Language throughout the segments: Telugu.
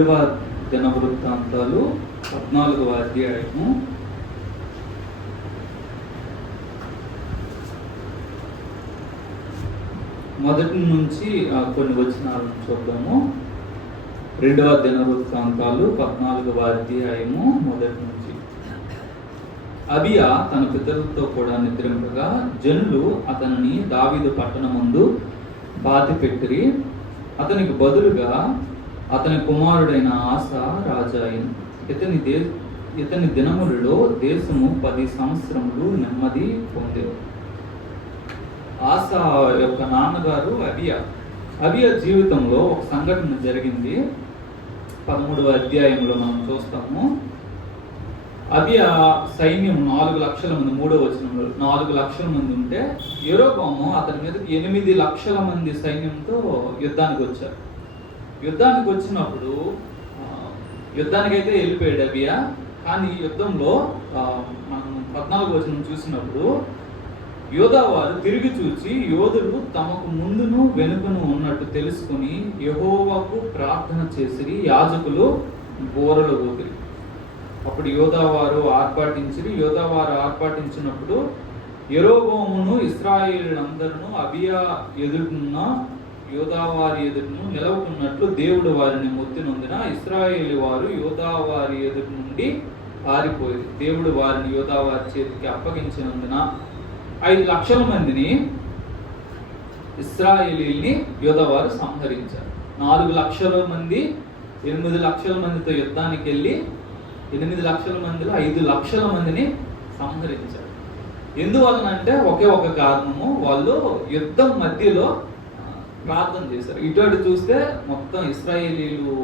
రెండవ దినవృత్తాంతాలు 14వ అధ్యాయము మొదటి నుంచి కొన్ని వచనాలను చూద్దాము. రెండవ దినవృత్తాంతాలు 14వ అధ్యాయము మొదటి నుంచి. అబియా తన పితరులతో కూడా నిద్రింపగా జనులు అతనిని దావీదు పట్టణమందు బాధిపెట్టిరి. అతనికి బదులుగా అతని కుమారుడైన ఆస రాజాయను. ఇతని దినములలో దేశము 10 సంవత్సరములు నెమ్మది పొందేవు. ఆస యొక్క నాన్నగారు అబియా జీవితంలో ఒక సంఘటన జరిగింది. 13వ అధ్యాయంలో మనం చూస్తాము. అబియా సైన్యం 4 లక్షల మంది, 3వ వచనంలో 4 లక్షల మంది ఉంటే యెరోబాము అతని మీదకి 8 లక్షల మంది సైన్యంతో యుద్ధానికి వచ్చారు. యుద్ధానికి వచ్చినప్పుడు యుద్ధానికైతే వెళ్ళిపోయాడు అబియా. కానీ యుద్ధంలో మనం 14వ వచనం చూసినప్పుడు యోధావారు తిరిగి చూచి యోధులు తమకు ముందును వెనుకను ఉన్నట్టు తెలుసుకుని యెహోవాకు ప్రార్థన చేసిరి. యాజకులు బోరలు ఊపిరి. అప్పుడు యోధావారు ఆర్పాటించినప్పుడు యెరోబోమును ఇశ్రాయేలులందరూ అబియా ఎదురున్న యోధావారి ఎదురును నిలవకున్నట్లు దేవుడు వారిని మొత్తినందున ఇశ్రాయేలు వారు యోధావారి ఎదురు నుండి పారిపోయి దేవుడు వారిని యోధావారి చేతికి అప్పగించినందున 5 లక్షల మందిని ఇశ్రాయేలీల్ని యోధావారు సంహరించారు. 4 లక్షల మంది 8 లక్షల మందితో యుద్ధానికి వెళ్ళి 8 లక్షల మందిలో 5 లక్షల మందిని సంహరించారు. ఎందువలనంటే ఒకే ఒక కారణము, వాళ్ళు యుద్ధం మధ్యలో ప్రార్థన చేశారు. ఇటు చూస్తే మొత్తం ఇశ్రాయేలీలు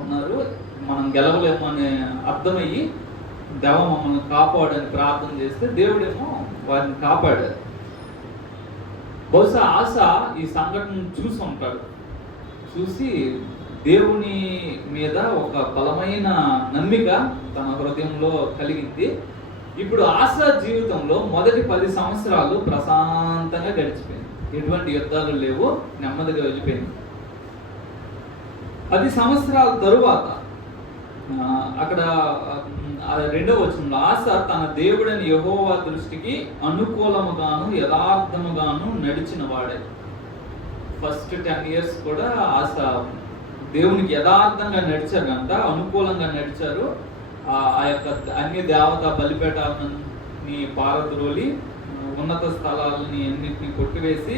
ఉన్నారు, మనం గెలవలేమని అర్థమయ్యి దేవ మమ్మల్ని కాపాడని ప్రార్థన చేస్తే దేవుడేమో వారిని కాపాడారు. బహుశా ఆశ ఈ సంఘటన చూసి ఉంటాడు. చూసి దేవుని మీద ఒక బలమైన నమ్మిక తన హృదయంలో కలిగింది. ఇప్పుడు ఆశ జీవితంలో మొదటి 10 సంవత్సరాలు ప్రశాంతంగా గడిచిపోయింది. ఎటువంటి యుద్ధాలు లేవు, నెమ్మదిగా వెళ్ళిపోయింది. 10 సంవత్సరాల తరువాత అక్కడ 2వ వచనంలో ఆశ తన దేవుడైన యెహోవా దృష్టికి అనుకూలముగాను యథార్థముగాను నడిచిన వాడే. ఫస్ట్ 10 years కూడా ఆశ దేవునికి యథార్థంగా నడిచారు అంట, అనుకూలంగా నడిచారు. ఆ యొక్క అన్ని దేవత బలిపీఠాలని పారద్రోలి ఉన్నత స్థలాలని అన్నిటిని కొట్టివేసి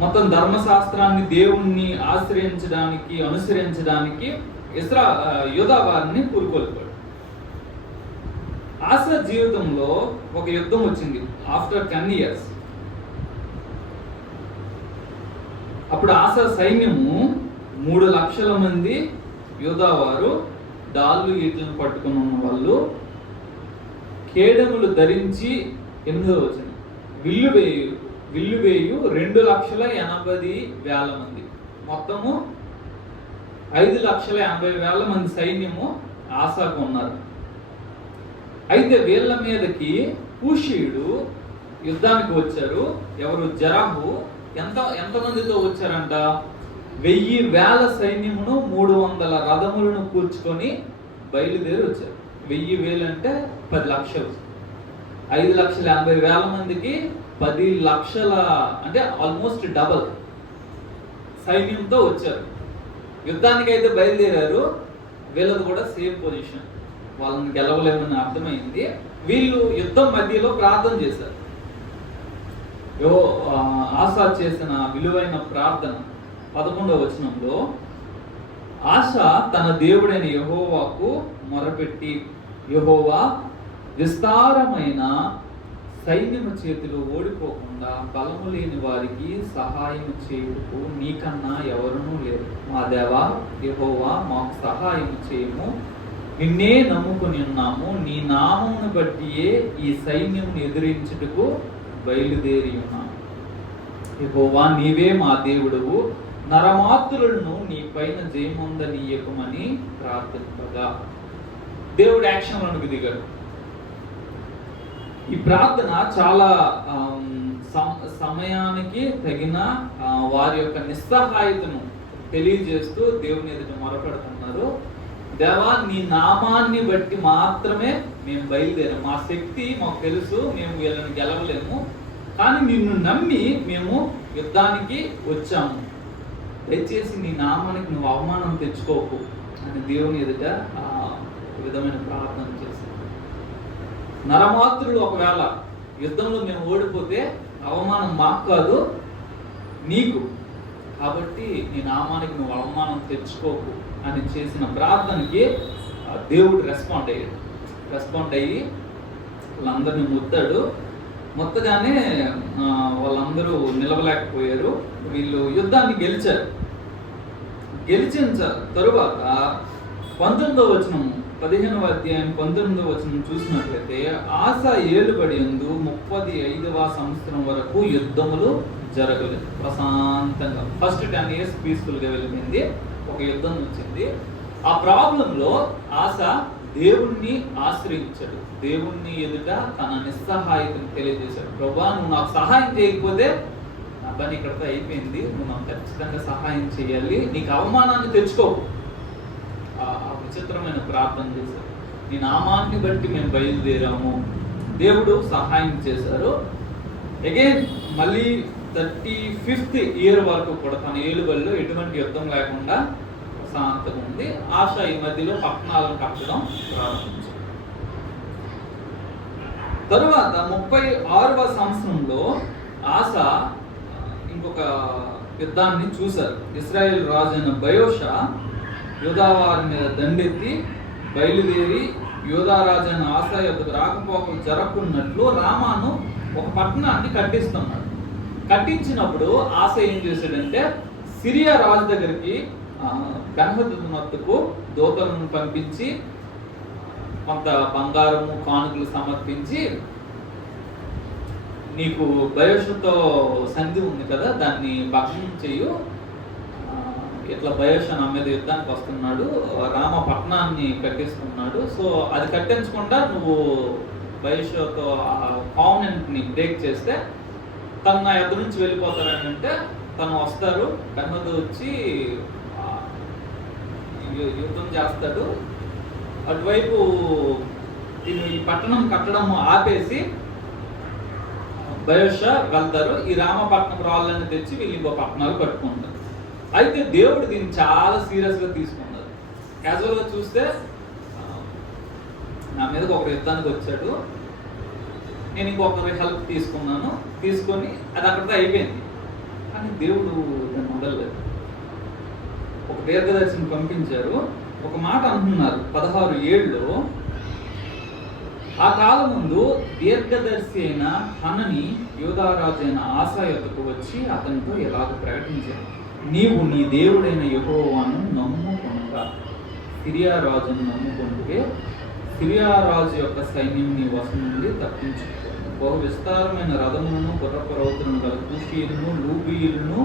మొత్తం ధర్మశాస్త్రాన్ని దేవుణ్ణి అనుసరించడానికి యోధావారిని కూరుకొల్పాడు. ఆశ జీవితంలో ఒక యుద్ధం వచ్చింది ఆఫ్టర్ 10 years. అప్పుడు ఆశ సైన్యము 3 లక్షల మంది యోధావారు డాళ్ళు ఈట్లను పట్టుకుని ఉన్న వాళ్ళు కేడములు ధరించి 8వ వచనం విల్లువేయు 2,80,000 మంది, మొత్తము 5,80,000 మంది సైన్యము ఆశాకు ఉన్నారు. అయితే వీళ్ళ మీదకి కూషీయుడు యుద్ధానికి వచ్చారు. ఎవరు? జరాహు. ఎంతమందితో వచ్చారంట? 1,000 సైన్యమును 300 రథములను కూర్చుకొని బయలుదేరి వచ్చారు. 1,000 అంటే 10 లక్షలు. 5,80,000 మందికి 10 లక్షల అంటే ఆల్మోస్ట్ డబల్ సైన్యంతో వచ్చారు. యుద్ధానికి అయితే బయలుదేరారు. వీళ్ళది కూడా సేమ్ పొజిషన్, వాళ్ళని గెలవలేమని అర్థమైంది. వీళ్ళు యుద్ధం మధ్యలో ప్రార్థన చేశారు. ఆశ చేసిన విలువైన ప్రార్థన 11వ వచనంలో ఆశ తన దేవుడైన యెహోవాకు మొరపెట్టి, యెహోవా, విస్తారమైన సైన్యము చేతిలో ఓడిపోకుండా బలము లేని వారికి సహాయం చేయుటకు నీకన్నా ఎవరునూ లేరు. మా దేవా యెహోవా, మాకు సహాయం చేయము, నిన్నే నమ్ముకుని ఉన్నాము. నీ నామమును బట్టియే ఈ సైన్యమును ఎదిరించుటకు బయలుదేరి ఉన్నాము. యెహోవా, నీవే మా దేవుడువు, నరమాత్రులను నీ పైన జయమొందనీయకమని ప్రార్థింపగా దేవుడు యాక్షన్లోకి దిగాడు. ఈ ప్రార్థన చాలా సమయానికి తగిన వారి యొక్క నిస్సహాయతను తెలియజేస్తూ దేవుని ఎదుట మొరపెడుతున్నారు. దేవా, నీ నామాన్ని బట్టి మాత్రమే మేము బయలుదేరాం. మా శక్తి మాకు తెలుసు, మేము వీళ్ళని గెలవలేము, కానీ నిన్ను నమ్మి మేము యుద్ధానికి వచ్చాము. దయచేసి నీ నామానికి నువ్వు అవమానం తెచ్చుకోకు అని దేవుని ఎదుట ఒక విధమైన ప్రార్థన చేశాను. నరమాత్రులు ఒకవేళ యుద్ధంలో మేము ఓడిపోతే అవమానం మాకు కాదు, నీకు. కాబట్టి నీ నామానికి నువ్వు అవమానం తెచ్చుకోకు అని చేసిన ప్రార్థనకి దేవుడు రెస్పాండ్ అయ్యి వాళ్ళందరినీ మొత్తగానే వాళ్ళందరూ నిలవలేకపోయారు. వీళ్ళు యుద్ధాన్ని గెలిచిన తరువాత 19వ వచనం 15వ అధ్యాయం 19వ వచనం చూసినట్లయితే ఆస ఏలుబడి యందు 35వ సంవత్సరం వరకు యుద్ధములు జరగలేదు. ప్రశాంతంగా ఫస్ట్ 10 years పీస్ఫుల్గా వెళ్ళింది. ఒక యుద్ధం వచ్చింది. ఆ ప్రాబ్లంలో ఆస దేవుణ్ణి ఆశ్రయించాడు. దేవుణ్ణి ఎదుట తన నిస్సహాయతను తెలియజేశాడు. ప్రభువా, నువ్వు నాకు సహాయం చేయకపోతే నా పని ఇక్కడితో అయిపోయింది, నువ్వు నాకు ఖచ్చితంగా సహాయం చేయాలి, నీకు అవమానాన్ని తెచ్చుకోకు. ఆ విచిత్రమైన ప్రార్థన చేశారు. నీ నామాన్ని బట్టి మేము బయలుదేరాము. దేవుడు సహాయం చేశారు. అగైన్ మళ్ళీ 35th year వరకు కూడా తన ఏలుబడిలో ఎటువంటి యుద్ధం లేకుండా శాంతంగా ఉంది. ఆశ ఈ మధ్యలో పట్టణాలను కట్టడం ప్రారంభించింది. తరువాత 36వ సంవత్సరంలో ఆశ ఇంకొక యుద్ధాన్ని చూశారు. ఇశ్రాయేల్ రాజు అయిన బయోషా యూదా వారి మీద దండెత్తి బయలుదేరి యూదా రాజు అయిన ఆశ యొద్దకు రాకపోకలు జరగకున్నట్లు రామాను ఒక పట్టణాన్ని కట్టిస్తున్నాడు. కట్టించినప్పుడు ఆశ ఏం చేశాడంటే సిరియా రాజు దగ్గరికి బెన్హదదునొద్దకు దూతలను పంపించి కొంత బంగారము కానుకలు సమర్పించి, నీకు బయోషతో సంధి ఉంది కదా, దాన్ని భగ్నం చెయ్యు, ఇట్లా బయోష నా మీద యుద్ధానికి వస్తున్నాడు, రామ పట్టణాన్ని కట్టిస్తున్నాడు, సో అది కట్టించకుండా నువ్వు బయోషతో కాన్వెంట్ని బ్రేక్ చేస్తే తను నా ఎదురు నుంచి వెళ్ళిపోతారని అంటే తను వస్తారు. బెన్హదదు వచ్చి యుద్ధం చేస్తాడు. అటువైపు ఈ పట్టణం కట్టడం ఆపేసి బయోష వెళ్తారు. ఈ రామపట్నం రాళ్ళని తెచ్చి వీళ్ళు ఇంకో పట్టణాలు కట్టుకుంటారు. అయితే దేవుడు దీన్ని చాలా సీరియస్గా తీసుకున్నారు. క్యాజువల్గా చూస్తే నా మీదకి ఒకరు యుద్ధానికి వచ్చాడు, నేను ఇంకొకరి హెల్ప్ తీసుకొని అది అక్కడితో అయిపోయింది. కానీ దేవుడు దాన్ని వదలలేదు. ఒక దీర్ఘదర్శిని పంపించారు. ఒక మాట అంటున్నారు 16 ఆ కాలం ముందు దీర్ఘదర్శి అయిన హనని యూదారాజు అయిన ఆశ యొద్దకు వచ్చి అతనితో ఎలాగ ప్రకటించాడు, నీవు నీ దేవుడైన యెహోవాను నమ్ముకొనగా సిరియా రాజును నమ్ముకుంటే సిరియా రాజు యొక్క సైన్యం నీ వశం నుండి తప్పించుకో. బహు విస్తారమైన రథములను గుర్రపు రౌతులను గల కూషీయులను లూబీయులను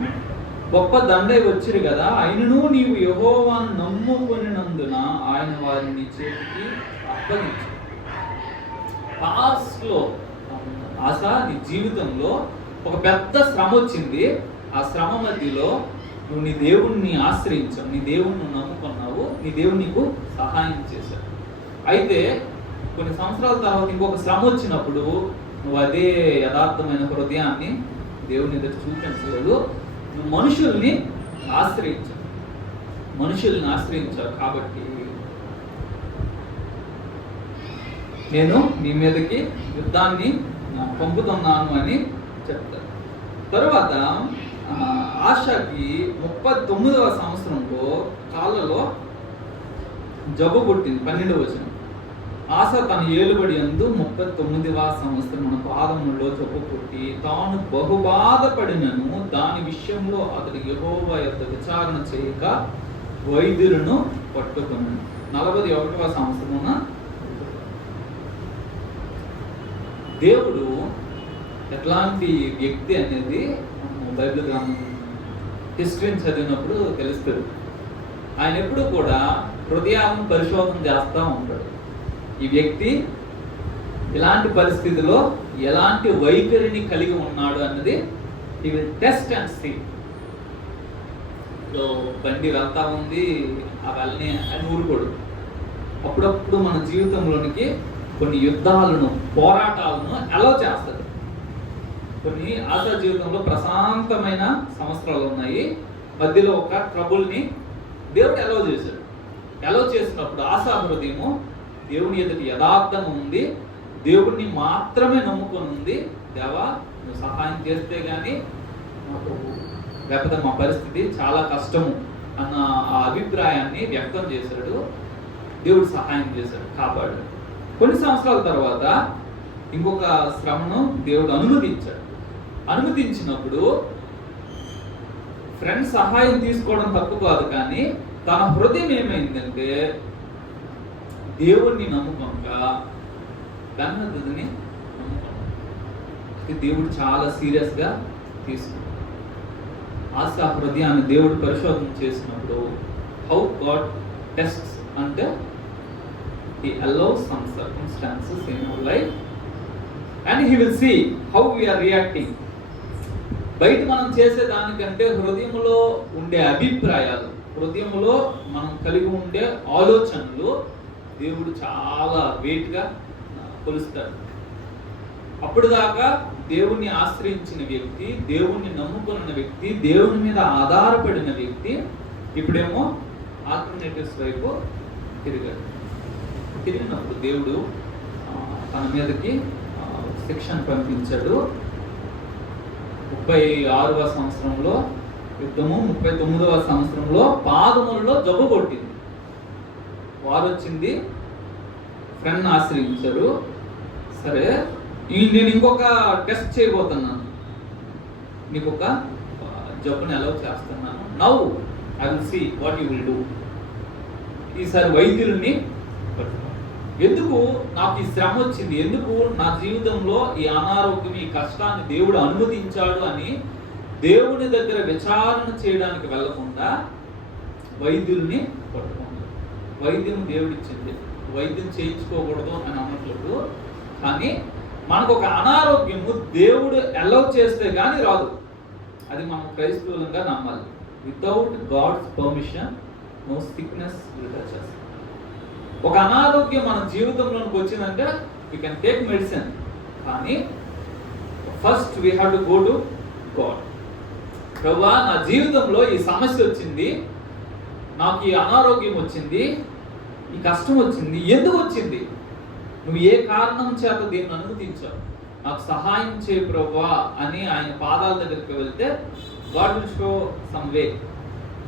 గొప్ప దండై వచ్చిరు కదా, అయినను నీవు యెహోవాను నమ్ముకొనినందున ఆయన వారిని నీ చేతికి అప్పగించు. పాస్ట్లో ఆశ నీ జీవితంలో ఒక పెద్ద శ్రమ వచ్చింది. ఆ శ్రమ మధ్యలో నువ్వు నీ దేవుణ్ణి ఆశ్రయించావు, నీ దేవుణ్ణి నమ్ముకున్నావు, నీ దేవుడు నీకు సహాయం చేశావు. అయితే కొన్ని సంవత్సరాల తర్వాత ఇంకొక శ్రమ వచ్చినప్పుడు నువ్వు అదే యథార్థమైన హృదయాన్ని దేవుని ఎదుట చూపించలేదు. నువ్వు మనుషుల్ని ఆశ్రయించావు. కాబట్టి నేను నీ మీదకి యుద్ధాన్ని పంపుతున్నాను అని చెప్తారు. తరువాత ఆశకి 39వ సంవత్సరంలో కాళ్ళలో జబ్బు పుట్టింది. 12వ వచనం. ఆశ తన ఏలుబడి యందు 39వ సంవత్సరం పాదములో జబ్బు పుట్టి తాను బహుబాధపడినను దాని విషయంలో అతడు యెహోవా యొద్ద విచారణ చేయక వైద్యులను పట్టుకున్నాను. 41వ సంవత్సరమున దేవుడు ఎట్లాంటి వ్యక్తి అనేది బైబిల్ గ్రంథం హిస్టరీని చదివినప్పుడు తెలుస్తుంది. ఆయన ఎప్పుడు కూడా హృదయాలను పరిశోధన చేస్తూ ఉంటాడు. ఈ వ్యక్తి ఇలాంటి పరిస్థితిలో ఎలాంటి వైఖరిని కలిగి ఉన్నాడు అన్నది he will test and see. ఇప్పుడు బండి వెళ్తా ఉంది, ఆ వెళ్ళని అని ఊరుకోడు. అప్పుడప్పుడు మన జీవితంలోనికి కొన్ని యుద్ధాలను, పోరాటాలను అలౌ చేస్తారు. కొన్ని ఆశా జీవితంలో ప్రశాంతమైన సంవత్సరాలు ఉన్నాయి, మధ్యలో ఒక ట్రబుల్ని దేవుడు అలౌ చేశాడు. అలౌ చేసినప్పుడు ఆశా హృదయము దేవుని ఎదుటి యథార్థంగా ఉంది, దేవుడిని మాత్రమే నమ్ముకొని ఉంది. దేవా, నువ్వు సహాయం చేస్తే కానీ మాకు, లేకపోతే మా పరిస్థితి చాలా కష్టము అన్న ఆ అభిప్రాయాన్ని వ్యక్తం చేశాడు. దేవుడు సహాయం చేశాడు, కాపాడు. కొన్ని సంవత్సరాల తర్వాత ఇంకొక శ్రమను దేవుడు అనుమతించినప్పుడు ఫ్రెండ్ సహాయం తీసుకోవడం తప్పు కాదు, కానీ తన హృదయం ఏమైందంటే దేవుడిని నమ్ముకోక ధనని నమ్ముకోక దేవుడు చాలా సీరియస్గా తీసుకున్నాడు. ఆశా హృదయాన్ని దేవుడు పరిశోధన చేసినప్పుడు హౌ గాడ్ టెస్ట్స్ అంటే he allows some circumstances in our life and he will see how we are reacting. బయట మనం చేసే దానికంటే హృదయంలో ఉండే అభిప్రాయాలు, హృదయంలో మనం కలిగి ఉండే ఆలోచనలు దేవుడు చాలా వెయిట్గా కొలుస్తాడు. అప్పుడు దాకా దేవుణ్ణి ఆశ్రయించిన వ్యక్తి, దేవుణ్ణి నమ్ముకున్న వ్యక్తి, దేవుని మీద ఆధారపడిన వ్యక్తి ఇప్పుడేమో ఆల్టర్నేటివ్స్ వైపు తిరిగినప్పుడు దేవుడు తన మీదకి శిక్షను పంపించాడు. 36వ సంవత్సరంలో యుద్ధము, 39వ సంవత్సరంలో పాదములలో జబ్బు కొట్టింది. వారు వచ్చింది, ఫ్రెండ్ ఆశ్రయించారు. సరే, నేను ఇంకొక టెస్ట్ చేయబోతున్నాను, నీకు ఒక జబ్బుని అలౌ చేస్తున్నాను. Now I will see what you will do. ఈసారి వైద్యుల్ని పట్టుకో. ఎందుకు నాకు ఈ శ్రమ వచ్చింది, ఎందుకు నా జీవితంలో ఈ అనారోగ్యం, ఈ కష్టాన్ని దేవుడు అనుమతించాడు అని దేవుని దగ్గర విచారణ చేయడానికి వెళ్లకుండా వైద్యుల్ని పట్టుకున్నాడు. వైద్యం దేవుడిచ్చింది, వైద్యం చేయించుకోకూడదు అని అన్నట్లేదు. కానీ మనకు ఒక అనారోగ్యము దేవుడు అలౌ చేస్తే కానీ రాదు. అది మనం క్రైస్తవులంగా నమ్మాలి. Without God's permission no sickness will touch us. ఒక అనారోగ్యం మన జీవితంలోకి వచ్చిందంటే we can take medicine, కానీ first we have to go to God. ప్రభువా, నా జీవితంలో ఈ సమస్య వచ్చింది, నాకు ఈ అనారోగ్యం వచ్చింది, ఈ కష్టం వచ్చింది, ఎందుకు వచ్చింది, నువ్వు ఏ కారణం చేత దీన్ని అనుమతించావు, నాకు సహాయం చేయ ప్రభువా అని ఆయన పాదాల దగ్గరికి వెళ్తే God will show some way.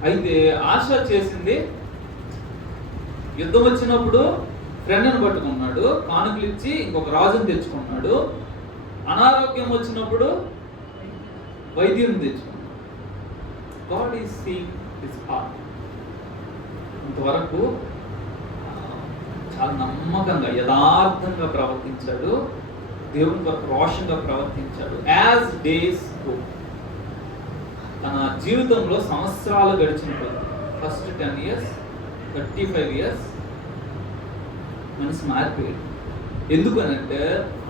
అయితే ఆశ చేసింది, యుద్ధం వచ్చినప్పుడు ఫ్రెండ్ని పట్టుకున్నాడు, కానుకలు ఇచ్చి ఇంకొక రాజుని తెచ్చుకున్నాడు. అనారోగ్యం వచ్చినప్పుడు వైద్యుని తెచ్చుకున్నాడు. God is seeing his heart. ఇంతవరకు చాలా నమ్మకంగా, యథార్థంగా ప్రవర్తించాడు, దేవుని కొరకు రోషంగా ప్రవర్తించాడు. యాజ్ డేస్ గో, తన జీవితంలో సంవత్సరాలు గడిచినప్పుడు ఫస్ట్ 10 years, 35 years మనసు మారిపోయాడు. ఎందుకనంటే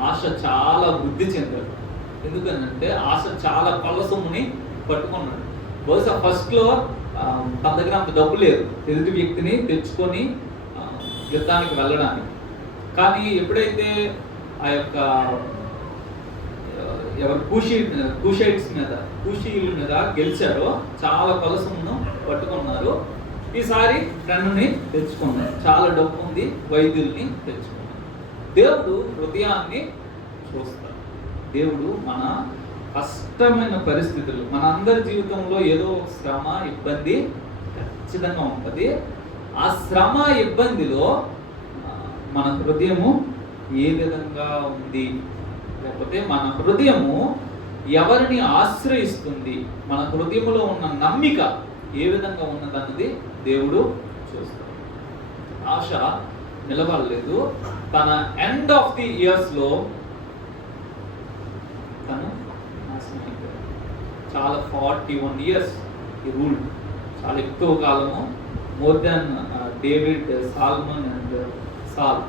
ఆశ చాలా వృద్ధి చెందాడు. ఎందుకనంటే ఆశ చాలా కళ్ళ సొమ్ముని పట్టుకున్నాడు. బహుశా ఫస్ట్లో తన దగ్గర అంత డబ్బు లేదు ఎదుటి వ్యక్తిని తెచ్చుకొని యుద్ధానికి వెళ్ళడానికి. కానీ ఎప్పుడైతే ఆ యొక్క ఎవరు కూషీల మీద గెలిచారో చాలా కలసమును పట్టుకున్నారు. ఈసారి ఫ్రెండ్ని తెచ్చుకున్నారు, చాలా డబ్బు ఉంది, వైద్యుల్ని తెచ్చుకున్నారు. దేవుడు హృదయాన్ని చూస్తాడు. దేవుడు మన కష్టమైన పరిస్థితులు, మన అందరి జీవితంలో ఏదో ఒక శ్రమ, ఇబ్బంది ఖచ్చితంగా ఉంటుంది. ఆ శ్రమ, ఇబ్బందిలో మన హృదయము ఏ విధంగా ఉంది, లేకపోతే మన హృదయము ఎవరిని ఆశ్రయిస్తుంది, మన హృదయంలో ఉన్న నమ్మిక ఏ విధంగా ఉన్నదన్నది దేవుడు చూస్తాడు. ఆశ నిలబడలేదు. తన ఎండ్ ఆఫ్ ది ఇయర్స్లో తను నాశనం అయిపోయాడు. చాలా 41 years ఈ రూల్, చాలా ఎక్కువ కాలము, more than David, Solomon and Saul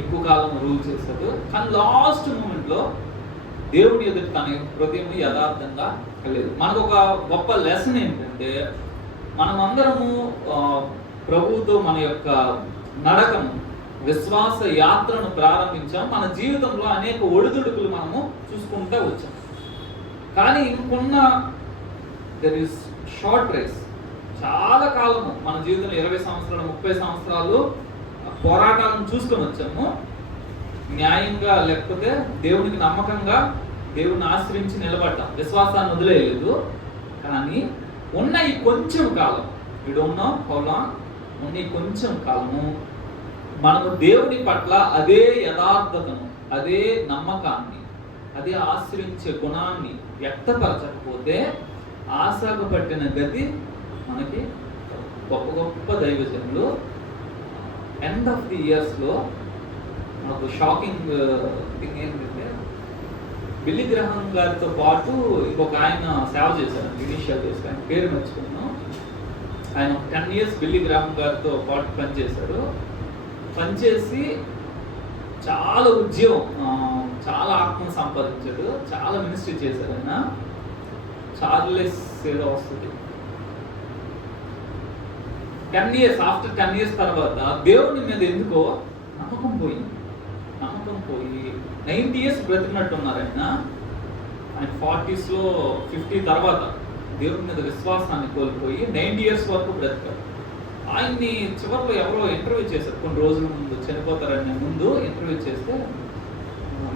ఎక్కువ కాలం రూల్ చేశాడు. కానీ లాస్ట్ మూమెంట్లో దేవుడి ఎదుటి తన హృదయం యథార్థంగా లేదు. మనకు ఒక గొప్ప లెసన్ ఏంటంటే, మనమందరము ప్రభువుతో మన యొక్క నడకను, విశ్వాస యాత్రను ప్రారంభించాం. మన జీవితంలో అనేక ఒడిదుడుకులు మనము చూసుకుంటూ వచ్చాం. కానీ ఇంకొన్న దెర్ ఈస్ షార్ట్ రేస్. చాలా కాలము మన జీవితంలో 20 సంవత్సరాలు 30 సంవత్సరాలు పోరాటాలను చూసుకొని వచ్చాము. న్యాయంగా లేకపోతే దేవునికి నమ్మకంగా దేవుని ఆశ్రయించి నిలబడ్డాం, విశ్వాసాన్ని వదిలేయలేదు. కానీ ఉన్న ఈ కొంచెం కాలం, we don't know how long, ఉన్న ఈ కొంచెం కాలము మనము దేవుని పట్ల అదే యథార్థతను, అదే నమ్మకాన్ని, అదే ఆశ్రయించే గుణాన్ని వ్యక్తపరచకపోతే ఆశకు పట్టిన గతి మనకి గొప్ప గొప్ప దైవజనులు ఎండ్ ఆఫ్ ది ఇయర్స్లో నాకు షాకింగ్ థింగ్ ఏంటంటే, బిల్లీ గ్రహాం గారితో పాటు ఇంకొక ఆయన సేవ చేశారు ఇనిషియల్ డేస్. ఆయన పేరు మర్చిపోయాను. ఆయన 10 years బిల్లీ గ్రహాం గారితో పాటు పనిచేశాడు. పనిచేసి చాలా ఉద్యమం, చాలా ఆత్మను సంపాదించాడు, చాలా మినిస్ట్రీ చేశాడు. ఆయన చార్లెస్ ఏదో వస్తుంది. 10 years, ఆఫ్టర్ 10 years తర్వాత దేవుని మీద ఎందుకో నమ్మకం పోయి 90 years బ్రతికినట్టున్నారు ఆయన. 40s లో 50 తర్వాత దేవుని మీద విశ్వాసాన్ని కోల్పోయి 90 years వరకు బ్రతికారు. ఆయన్ని చివరిలో ఎవరో ఇంటర్వ్యూ చేశారు, కొన్ని రోజుల ముందు చనిపోతారనే ముందు ఇంటర్వ్యూ చేస్తే,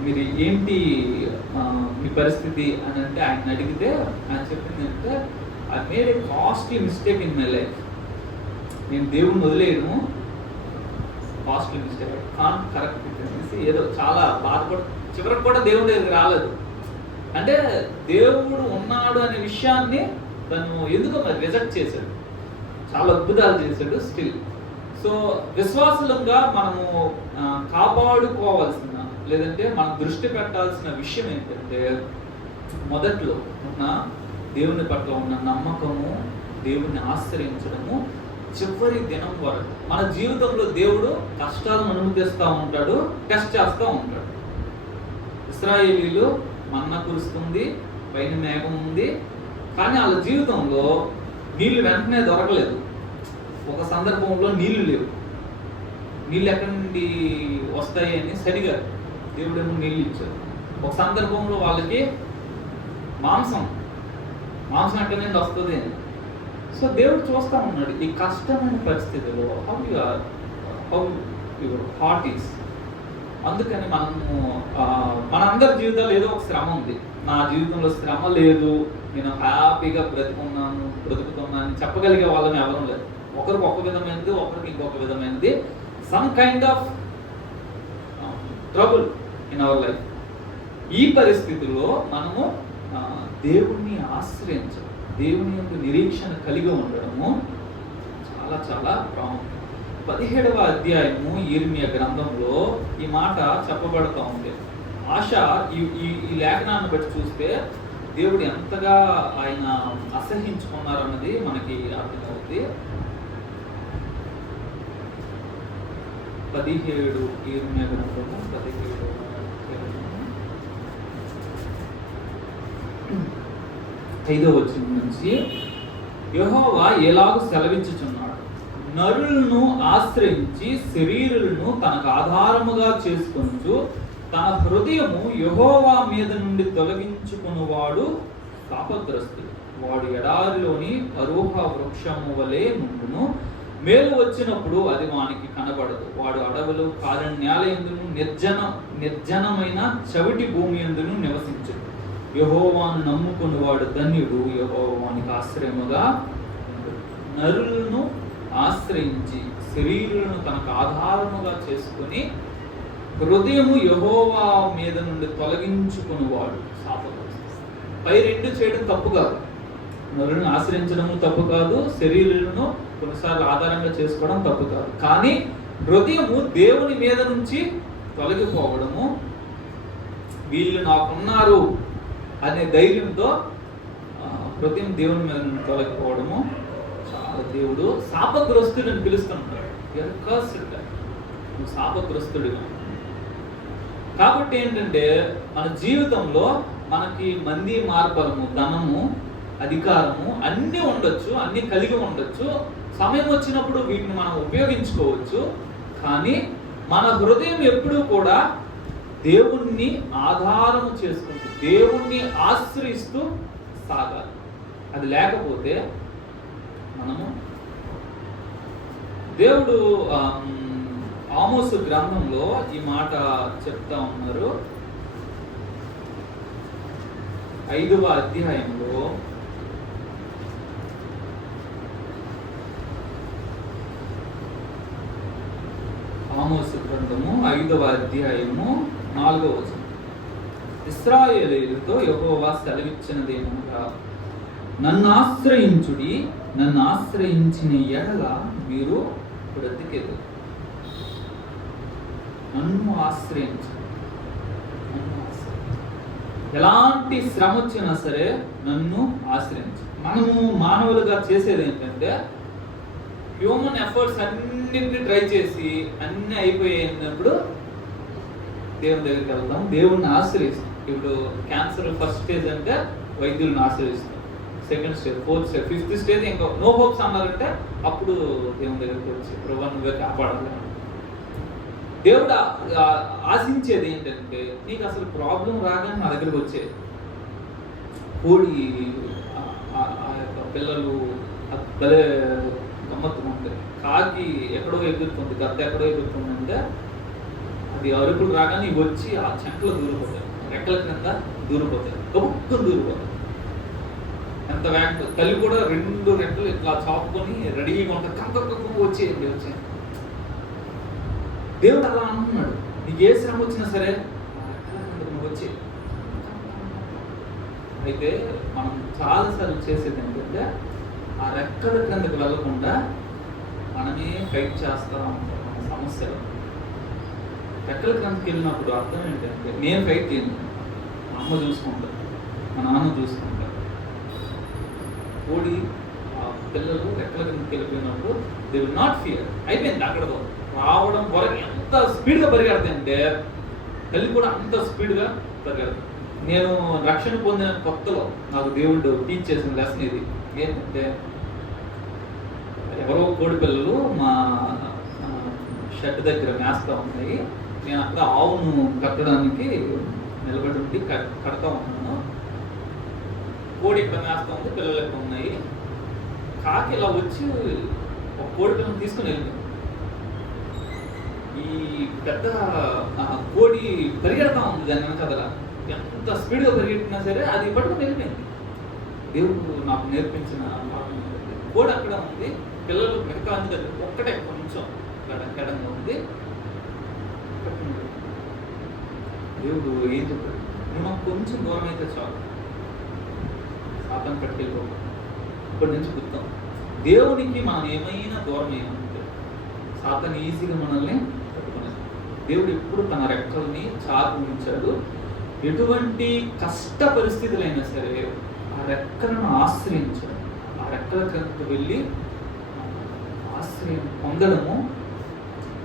మీరు ఏంటి మీ పరిస్థితి అని అంటే ఆయన అడిగితే ఆయన చెప్పింది అంటే, I made A costly mistake in my life. నేను దేవుని వదిలేయను, కాస్ట్లీ మిస్టేక్, కాన్ కరెక్ట్ అనేసి ఏదో చాలా బాధపడు, చివరికి కూడా దేవుడి దగ్గరికి రాలేదు. అంటే దేవుడు ఉన్నాడు అనే విషయాన్ని తను ఎందుకో మరి రిజెక్ట్ చేశాడు. చాలా అద్భుతాలు చేశాడు స్టిల్. సో విశ్వాసులంగా మనము కాపాడుకోవాల్సిన, లేదంటే మనం దృష్టి పెట్టాల్సిన విషయం ఏంటంటే, మొదట్లో ఉన్న దేవుని పట్ల ఉన్న నమ్మకము, దేవుని ఆశ్రయించడము, చివరి దినం వరకు. మన జీవితంలో దేవుడు కష్టాలను అనుమతిస్తూ ఉంటాడు, టెస్ట్ చేస్తూ ఉంటాడు. ఇశ్రాయేలీలు మన్నా కురుస్తుంది, పైన మేఘం ఉంది, కానీ వాళ్ళ జీవితంలో నీళ్లు వెంటనే దొరకలేదు. ఒక సందర్భంలో నీళ్లు లేవు, నీళ్ళు ఎక్కడి నుండి వస్తాయి అని సరిగా దేవుడేమో నీళ్ళు ఇచ్చారు. ఒక సందర్భంలో వాళ్ళకి మాంసం ఎక్కడి నుండి వస్తుంది అని. సో దేవుడు చూస్తూ ఉన్నాడు ఈ కష్టమైన పరిస్థితిలో హౌ యువర్ హార్ట్ ఈస్. అందుకని మనందరి జీవితాల్లో ఏదో ఒక శ్రమ ఉంది. నా జీవితంలో శ్రమ లేదు, నేను హ్యాపీగా బ్రతుకుతున్నాను చెప్పగలిగే వాళ్ళని ఎవరూ లేదు. ఒకరికి ఒక విధమైనది, ఒకరికి ఇంకొక విధమైనది. Some kind of trouble in our life. ఈ పరిస్థితుల్లో మనము దేవుణ్ణి ఆశ్రయించడం, దేవుని యొక్క నిరీక్షణ కలిగి ఉండడము చాలా చాలా ప్రాముఖ్యం. 17వ అధ్యాయము యిర్మీయా గ్రంథంలో ఈ మాట చెప్పబడుతూ ఉంది. ఆశ ఈ లేఖనాన్ని బట్టి చూస్తే దేవుడు ఎంతగా ఆయన అసహించుకున్నారన్నది మనకి అర్థమవుతుంది. 17 యిర్మీయా గ్రంథము 5వ వచనం నుంచి, యెహోవా ఎలాగూ సెలవిచ్చుచున్నాడు, నరులను ఆశ్రయించి శరీరులను తనకు ఆధారముగా చేసుకొనుచు తన హృదయము యెహోవా మీద నుండి తొలగించుకునివాడు శాపగ్రస్తుడు. వాడు ఎడారిలోని అరూహ వృక్షము వలె నుండును, మేలు వచ్చినప్పుడు అది వానికి కనబడదు. వాడు అడవులు కారణ్యాల యందును నిర్జనమైన చవిటి భూమి యందును నివసించడు. యెహోవాను నమ్ముకుని వాడు ధన్యుడు, యెహోవానికి ఆశ్రయముగా. నరులను ఆశ్రయించి శరీరులను తనకు ఆధారముగా చేసుకుని హృదయము యెహోవా మీద నుండి తొలగించుకునివాడు శాపగ్రస్తుడు. పై రెండు చేయడం తప్పు కాదు, నరులను ఆశ్రయించడము తప్పు కాదు, శరీరులను కొన్నిసార్లు ఆధారంగా చేసుకోవడం తప్పు కాదు. కానీ హృదయము దేవుని మీద నుంచి తొలగిపోవడము, వీళ్ళు నాకున్నారు అనే ధైర్యంతో హృదయం దేవుని మీద నుండి తొలగిపోవడము చాలా దేవుడు శాపగ్రస్తుడిని పిలుస్తున్నాడు. నువ్వు శాపగ్రస్తుడిగా. కాబట్టి ఏంటంటే మన జీవితంలో మనకి మంది మార్పలము, ధనము అధికారము అన్నీ ఉండొచ్చు, అన్నీ కలిగి ఉండొచ్చు. సమయం వచ్చినప్పుడు వీటిని మనం ఉపయోగించుకోవచ్చు. కానీ మన హృదయం ఎప్పుడూ కూడా దేవుణ్ణి ఆధారము చేసుకుంటూ, దేవుణ్ణి ఆశ్రయిస్తూ సాగాలి. అది లేకపోతే మనము దేవుడు ఆమోసు గ్రంథంలో ఈ మాట చెప్తా ఉన్నారు. 5వ అధ్యాయంలో ఆమోసు గ్రంథము 5వ అధ్యాయము 4వ వచనం. ఇశ్రాయేలీయులతో యెహోవా సెలవిచ్చినదేమనగా, నన్ను ఆశ్రయించుడి, నన్ను ఆశ్రయించిన ఎడల మీరు బ్రతికెదు. నన్ను ఆశ్రయించు. ఎలాంటి శ్రమ వచ్చినా సరే నన్ను ఆశ్రయించు. మనము మానవులుగా చేసేది ఏంటంటే, హ్యూమన్ ఎఫర్ట్స్ అన్నింటినీ ట్రై చేసి అన్నీ అయిపోయినప్పుడు దేవుని దగ్గరికి వెళ్తాం, దేవుణ్ణి ఆశ్రయిస్తాం. ఇప్పుడు క్యాన్సర్ ఫస్ట్ స్టేజ్ అంటే వైద్యులను ఆశ్రయిస్తాం, second stage, fourth stage, fifth stage ఇంకా నో హోప్స్ అన్నారంటే అప్పుడు దేవుని దగ్గరికి వచ్చి ప్రభు నువ్వే కాపాడాలి. దేవుడు ఆశించేది ఏంటంటే, నీకు అసలు ప్రాబ్లం రాగానే నా దగ్గరికి వచ్చే. కోడి ఆ యొక్క పిల్లలు భలే గమ్మత్తుగా ఉంటుంది. కాకి ఎక్కడో ఎగురుతుంది, గద్ద ఎక్కడో ఎగురుతుంది అంటే అది అరుపులు రాగానే వచ్చి ఆ చెంకలు దూరిపోతాయి, రెక్కల కింద దూరిపోతాయి, గొప్ప దూరిపోతాయి. ఎంత వేగంగా తల్లి కూడా 2 రెక్కలు ఇట్లా చాపుకొని రెడీగా ఉంటుంది, కంప వచ్చి. దేవుడు అలా అంటున్నాడు, నీకు ఏ శ్రమ వచ్చినా సరే నువ్వు వచ్చి. అయితే మనం చాలాసార్లు చేసేది ఏంటంటే, ఆ రెక్కల క్రిందకి వెళ్ళకుండా మనమే ఫైట్ చేస్తా ఉంటాం మన సమస్యలు. రెక్కల క్రిందకి వెళ్ళినప్పుడు అర్థం ఏంటంటే, నేను ఫైట్ చేయను, మా అమ్మ చూసుకుంటారు, మా నాన్న చూసుకుంటారు. కోడి ఆ పిల్లలు రెక్కల క్రిందకి వెళ్ళిపోయినప్పుడు దే విల్ నాట్ ఫియర్. అయిపోయింది అక్కడతో రావడం వరకు ఎంత స్పీడ్గా పరిగెడతాయంటే తల్లి కూడా అంత స్పీడ్గా పరిగెడతాయి. నేను రక్షణ పొందిన కొత్తలో నాకు దేవుడు టీచ్ చేసిన లెసన్ ఇది ఏంటంటే, ఎవరో కోడి పిల్లలు మా షెడ్ దగ్గర మేస్తా ఉన్నాయి. నేను అక్కడ ఆవును కట్టడానికి నిలబడి ఉండి కడతా ఉన్నాను. కోడి ఇక్కడ మేస్తా ఉంది, పిల్లలు ఎక్కడ ఉన్నాయి. కాకి ఇలా వచ్చి ఒక కోడి పిల్లలు తీసుకుని వెళ్ళింది. ఈ పెద్ద కోడి పరిగెడతా ఉంది దాని వెనకాల. ఎంత స్పీడ్గా పరిగెట్టినా సరే అది పట్టుకుని వెళ్ళిపోయింది. దేవుడు నాకు నేర్పించిన కోడి అక్కడ ఉంది, పిల్లలు వెనక దగ్గర ఒక్కటే కొంచెం గడంగా ఉంది. దేవుడు ఏం చెప్పాడు, నువ్వు నాకు కొంచెం దూరం అయితే చాలు, సాతాను పట్టుకెళ్ళిపోతాం. ఇప్పటి నుంచి గుర్తాం, దేవునికి మనం ఏమైనా దూరం ఏమంటే సాతాను ఈజీగా మనల్ని పట్టుకునేది. దేవుడు ఎప్పుడు తన రెక్కల్ని చాపి ఉంచాడు. ఎటువంటి కష్ట పరిస్థితులైనా సరే ఆ రెక్కలను ఆశ్రయించాడు. ఆ రెక్కల క్రిందకు వెళ్ళి ఆశ్రయం పొందడము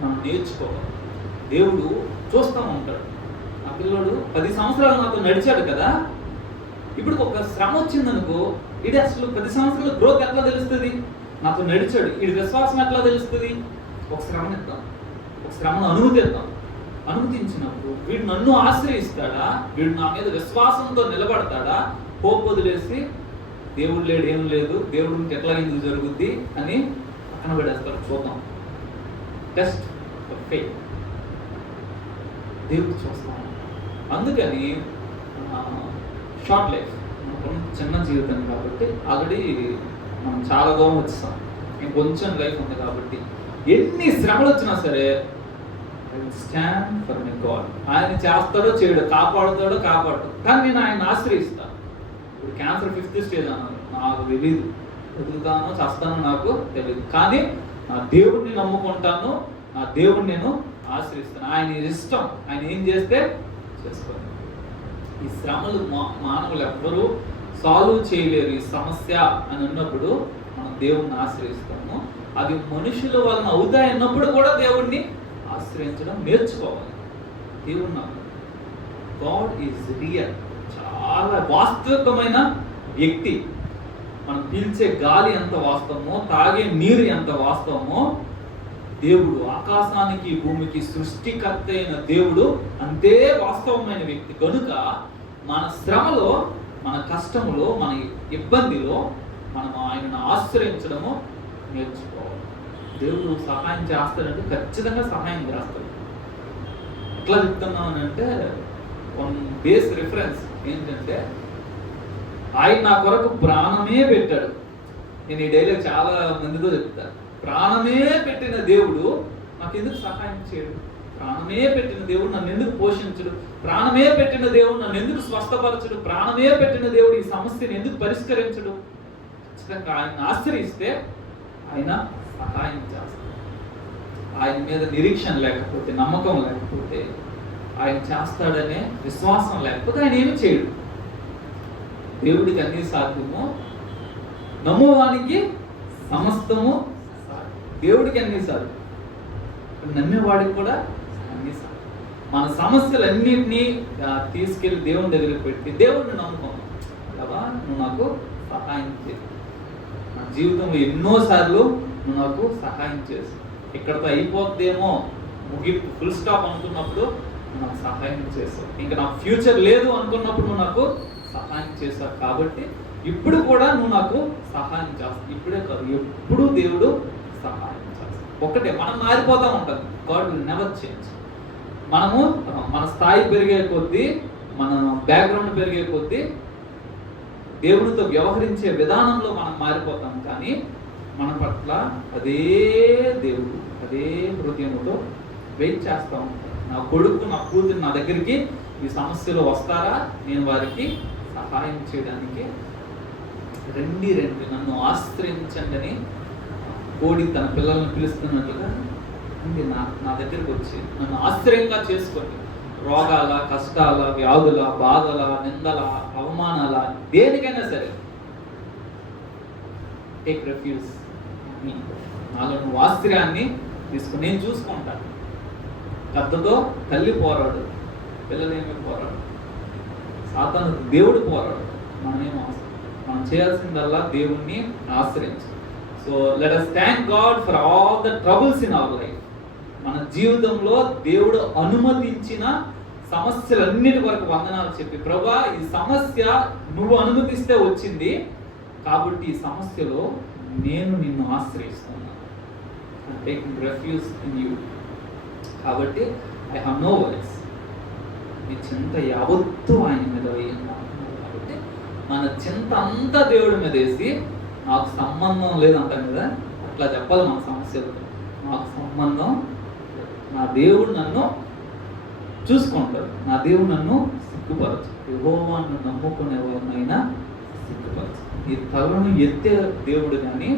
మనం నేర్చుకోవాలి. దేవుడు చూస్తూ ఉంటాడు. ఆ పిల్లడు 10 సంవత్సరాలు నాతో నడిచాడు కదా, ఇప్పుడు ఒక శ్రమ వచ్చిందనుకో, ఇది అసలు 10 సంవత్సరాల గ్రోత్ ఎట్లా తెలుస్తుంది? నాతో నడిచాడు, ఇది విశ్వాసం ఎట్లా తెలుస్తుంది? ఒక శ్రమనిద్దాం, ఒక శ్రమను అనుమతిద్దాం. అనుమతించినప్పుడు వీడు నన్ను ఆశ్రయిస్తాడా, వీడు నా మీద విశ్వాసంతో నిలబడతాడా, హోప్ వదిలేసి దేవుడు లేడు, ఏం లేదు, దేవుడికి ఎట్లా ఎందుకు జరుగుద్ది అని పక్కన పడేస్తారు. చూద్దాం, టెస్ట్ ఆఫ్ ఫెయిత్ దేవుడు చూస్తాం. అందుకని షార్ట్ లైఫ్, చిన్న జీవితం కాబట్టి ఆల్రెడీ మనం చాలా దూరం వచ్చేస్తాం, ఇంకొంచెం లైఫ్ ఉంది కాబట్టి ఎన్ని శ్రమలు వచ్చినా సరే స్టాండ్ ఫర్ మై గాడ్. ఆయన చేస్తాడో చేయడు, కాపాడుతాడో కాపాడు, కానీ నేను ఆయన ఆశ్రయిస్తాను. ఇప్పుడు క్యాన్సర్ 5th స్టేజ్ అన్నారు, నాకు తెలీదు, ఎదుగుతానో చేస్తానో నాకు తెలియదు, కానీ నా దేవుడిని నమ్ముకుంటాను, నా దేవుడిని నేను ఆశ్రయిస్తాను. ఆయన ఇష్టం, ఆయన ఏం చేస్తే చేసుకోండి. ఈ శ్రమలు మానవులు ఎవ్వరూ సాల్వ్ చేయలేరు ఈ సమస్య అని అన్నప్పుడు మనం దేవుణ్ణి ఆశ్రయిస్తాము. అది మనుషుల వలన అవుతాయన్నప్పుడు కూడా దేవుణ్ణి ఆశ్రయించడం నేర్చుకోవాలి. దేవుడు గాడ్ ఈజ్ రియల్, చాలా వాస్తవికమైన వ్యక్తి. మనం పీల్చే గాలి ఎంత వాస్తవమో, తాగే నీరు ఎంత వాస్తవమో, దేవుడు ఆకాశానికి భూమికి సృష్టికర్త అయిన దేవుడు అంతే వాస్తవమైన వ్యక్తి. కనుక మన శ్రమలో, మన కష్టములో, మన ఇబ్బందిలో మనం ఆయనను ఆశ్రయించడము నేర్చుకోవాలి. దేవుడు సహాయం చేస్తాడంటే ఖచ్చితంగా సహాయం చేస్తాడు. ఎట్లా చెప్తున్నాను అంటే, వన్ బేస్ రిఫరెన్స్ ఏంటంటే, ఆయన నా కొరకు ప్రాణమే పెట్టాడు. నేను ఈ డైలాగ్ చాలా మందితో చెప్తాను. ప్రాణమే పెట్టిన దేవుడు నాకు ఎందుకు సహాయం చేయడు? ప్రాణమే పెట్టిన దేవుడు నన్ను ఎందుకు పోషించడు? ప్రాణమే పెట్టిన దేవుడు నన్ను ఎందుకు స్వస్థపరచడు? ప్రాణమే పెట్టిన దేవుడు ఈ సమస్యను ఎందుకు పరిష్కరించడు? ఖచ్చితంగా ఆయన ఆశ్రయిస్తే ఆయన సహాయం చేస్తాడు. ఆయన మీద నిరీక్షణ లేకపోతే, నమ్మకం లేకపోతే, ఆయన చేస్తాడనే విశ్వాసం లేకపోతే ఆయన ఏమి చేయడు. దేవుడికి అన్ని సాధ్యము, నమ్మువానికి సమస్తము. దేవుడికి అన్ని సాధ్యం, నమ్మేవాడికి కూడా అన్ని సాధ్యం. మన సమస్యలన్నింటినీ తీసుకెళ్లి దేవుని దగ్గరికి పెట్టి దేవుడిని నమ్ముకున్నాం కదా, నువ్వు నాకు సహాయం చేయి. నా జీవితంలో ఎన్నోసార్లు నువ్వు నాకు సహాయం చేసి, ఇక్కడతో అయిపోద్దేమో, ముగింపు, ఫుల్ స్టాప్ అనుకున్నప్పుడు నువ్వు నాకు సహాయం చేసావు. ఇంకా నాకు ఫ్యూచర్ లేదు అనుకున్నప్పుడు నువ్వు నాకు సహాయం చేశావు. కాబట్టి ఇప్పుడు కూడా నువ్వు నాకు సహాయం చేస్తావు. ఇప్పుడే కాదు, ఎప్పుడు దేవుడు సహాయం చేస్తాడు. ఒకటే, మనం మారిపోతూ ఉంటాం. God will never change. మనము మన స్థాయి పెరిగే కొద్దీ, మన బ్యాక్గ్రౌండ్ పెరిగే కొద్దీ దేవునితో వ్యవహరించే విధానంలో మనం మారిపోతాం. కానీ మన పట్ల అదే దేవుడు అదే హృదయముతో వెయిట్ చేస్తూ ఉంటాడు. నా కొడుకు, నా కూతురు నా దగ్గరికి ఈ సమస్యలో వస్తారా, నేను వారికి సహాయం చేయడానికి రండి నన్ను ఆశ్రయించండి అని కోడి తన పిల్లల్ని పిలుస్తున్నట్లుగా నా దగ్గరికి వచ్చి నన్ను ఆశ్రయంగా చేసుకోండి. రోగాల, కష్టాల, వ్యాధుల, బాధల, నిందల, అవమానాల, దేనికైనా సరే టేక్ రెఫ్యూజ్. నాలో నువ్వు ఆశ్రయాన్ని తీసుకుని నేను చూసుకుంటాను. కత్తితో తల్లి పోరాడు, పిల్లలేమీ పోరాడు, సాతాను దేవుడు పోరాడు. మనం చేయాల్సిందల్లా దేవుణ్ణి ఆశ్రయించాలి. So let us thank God for all the troubles in our life. మన జీవితంలో దేవుడు అనుమతించిన సమస్యలన్నిటి వరకు వందనాలు చెప్పి, ప్రభువా ఈ సమస్య నువ్వు అనుమతిస్తే వచ్చింది కాబట్టి ఈ సమస్యలో నేను నిన్ను ఆశ్రయిస్తున్నాను. Taking refuge in you. కాబట్టి ఐ హావ్ నో వర్డ్స్. నీ చింత యావత్తు ఆయన మీద వేయండి. కాబట్టి మన చింత అంతా దేవుడి మీద వేసి, నాకు సంబంధం లేదంటాం కదా, అట్లా చెప్పాలి. మన సమస్యలు నాకు సంబంధం, నా దేవుడు నన్ను చూసుకుంటాడు, నా దేవుడు నన్ను సిగ్గుపరచు. యెహోవాను నమ్ముకునే వారినైనా సిగ్గుపరచు. ఈ తలను ఎత్తే దేవుడు కానీ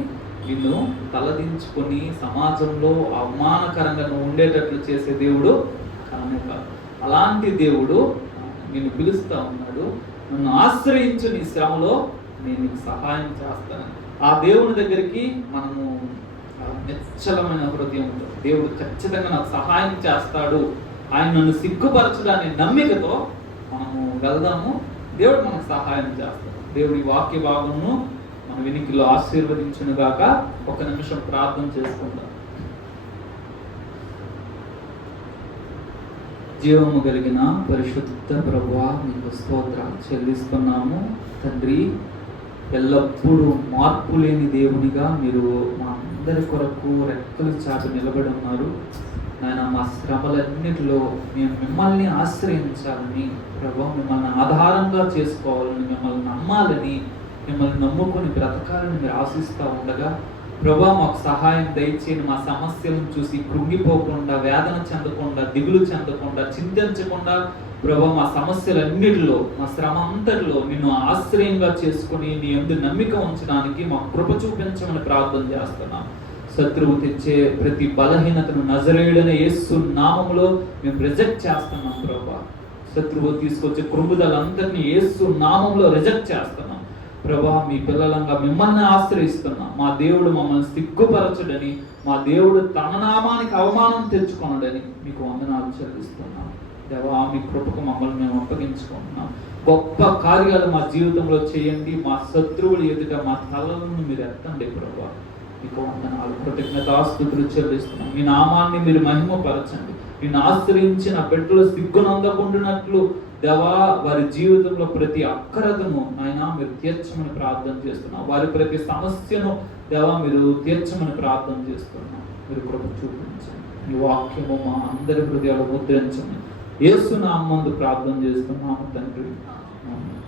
నిన్ను తలదించుకొని సమాజంలో అవమానకరంగా నువ్వు ఉండేటట్లు చేసే దేవుడు కానే కాదు. అలాంటి దేవుడు నిన్ను పిలుస్తూ ఉన్నాడు, నన్ను ఆశ్రయించు, నీ శ్రమలో నేను నీకు సహాయం చేస్తాను. ఆ దేవుని దగ్గరికి మనము నిశ్చలమైన హృదయంతో, దేవుడు ఖచ్చితంగా నాకు సహాయం చేస్తాడు, ఆయన నన్ను సిగ్గుపరచడాన్ని నమ్మికతో మనము వెళ్దాము. దేవుడు మనకు సహాయం చేస్తాడు. దేవుడి వాక్య భాగమును మన వినికిలో ఆశీర్వదించును గాక. ఒక నిమిషం ప్రార్థన చేసుకుందాం. జీవము కలిగిన పరిశుద్ధ ప్రభువా, మీకు స్తోత్రాలు చెల్లిస్తున్నాము తండ్రి. ఎల్లప్పుడూ మార్పు లేని దేవునిగా మీరు మా అందరి కొరకు రెక్కలు చాటు నిలబడి ఉన్నారు నాయన. మా శ్రమలన్నిటిలో మేము మిమ్మల్ని ఆశ్రయించాలని ప్రభువా, మిమ్మల్ని ఆధారంగా చేసుకోవాలని, మిమ్మల్ని నమ్మాలని, మిమ్మల్ని నమ్ముకొని బ్రతకాలని మీరు ఆశిస్తూ ఉండగా ప్రభువా, మాకు సహాయం దయచేయండి. మా సమస్యలను చూసి కృంగిపోకుండా, వేదన చెందకుండా, దిగులు చెందకుండా, చింతించకుండా ప్రభువా, మా సమస్యలన్నిటిలో, మా శ్రమ అంతటిలో నిన్ను ఆశ్రయంగా చేసుకుని నీ యందు నమ్మిక ఉంచడానికి మాకు కృప చూపించమని ప్రార్థన చేస్తున్నాం. శత్రువు తెచ్చే ప్రతి బలహీనతను నజరేయుడైన యేసు నామములో మేము రిజెక్ట్ చేస్తున్నాం ప్రభువా. శత్రువు తీసుకొచ్చే కృంగుదలందరినీ యేసు నామములో రిజెక్ట్ చేస్తున్నాం ప్రభువా. మీ పిల్లలంగా మిమ్మల్ని ఆశ్రయిస్తున్నాం. మా దేవుడు మమ్మల్ని సిగ్గుపరచడని, మా దేవుడు తన నామానికి అవమానం తెచ్చుకొనడని మీకు వందనాలు చెల్లిస్తున్నాం. దేవా మీ కృపకు మమ్మల్ని మేము అప్పగించుకుంటున్నాం. గొప్ప కార్యాలు మా జీవితంలో చేయండి. మా శత్రువులు ఎదుట మా తలలను మీరు ఎత్తండి ప్రభువా. మీకు వందనాలు, కృతజ్ఞతాస్తుతులు చెల్లిస్తున్నాం. మీ నామాన్ని మీరు మహిమపరచండి. నిన్ను ఆశ్రయించిన బిడ్డలు సిగ్గునందకుండానట్లు దేవా వారి జీవితంలో ప్రతి అక్కరతను నాయన మీరు తీర్చమని ప్రార్థన చేస్తున్నాం. వారి ప్రతి సమస్యను దేవా మీరు తీర్చమని ప్రార్థన చేస్తున్నాం. మీరు కృప చూపించండి. మీ వాక్యము మా అందరి హృదయాలు ముద్రించండి. యేసు నామమున ప్రార్థన చేస్తున్నాము తండ్రి. ఆమేన్.